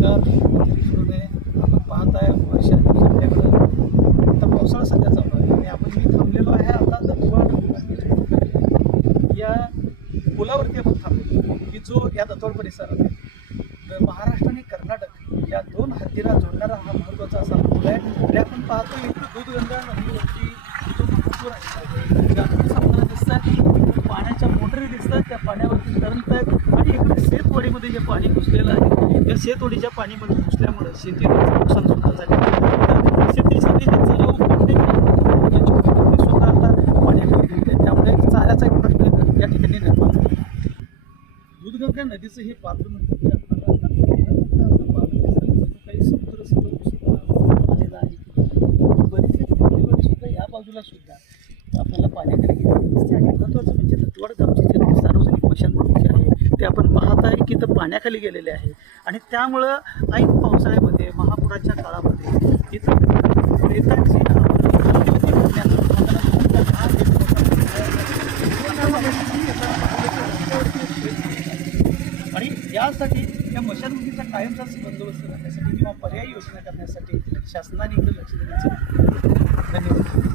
नमस्कार. मित्रांनो, आपण पाहत आहे वर्षा दिवसांकडे आता पावसाळा सध्या चालू आहे आणि मी थांबलेलो आहे आता दत्तवाड या पुलावरती आपण थांबलेलो की जो या दत्तवाड परिसरात आहे. महाराष्ट्र आणि कर्नाटक या दोन हद्दीला जोडणारा हा महत्त्वाचा असा पूल आहे. आणि आपण पाहतो इकडे दूधगंगा नदीवरती जो महापूर आहे गाठी सापडा दिसतात, पाण्याच्या मोटरी दिसतात, त्या पाण्यावरती तरंगत आहेत आणि इकडे शेतवाडीमध्ये जे पाणी घुसलेलं आहे त्या शेतवाडीच्या पाणीमध्ये घुसल्यामुळे शेतीचं नुकसान सुद्धा झालं. शेतीसाठी सुद्धा आता पाण्याखाली गेले, त्यामुळे चाऱ्याचा एक प्रश्न या ठिकाणी निर्माण झाला. दूधगंगा नदीचं हे पात्र म्हणजे की आपल्याला काही समुद्र सुद्धा आलेला आहे. बरेचसे सुद्धा या बाजूला सुद्धा आपल्याला पाण्याखाली गेलेले दिसते. आणि महत्त्वाचं म्हणजे दत्तवाड गावचे जे सार्वजनिक स्मशानभूमी जे आहे ते आपण पाहत आहे की इथं पाण्याखाली गेलेले आहे. आणि त्यामुळं ऐन पावसाळ्यामध्ये महापुराच्या काळामध्ये इथं प्रेतांची आणि यासाठी या स्मशानभूमीचा कायमचा बंदोबस्त करण्यासाठी किंवा पर्यायी योजना करण्यासाठी शासनाने इकडे लक्ष देण्याचं. धन्यवाद.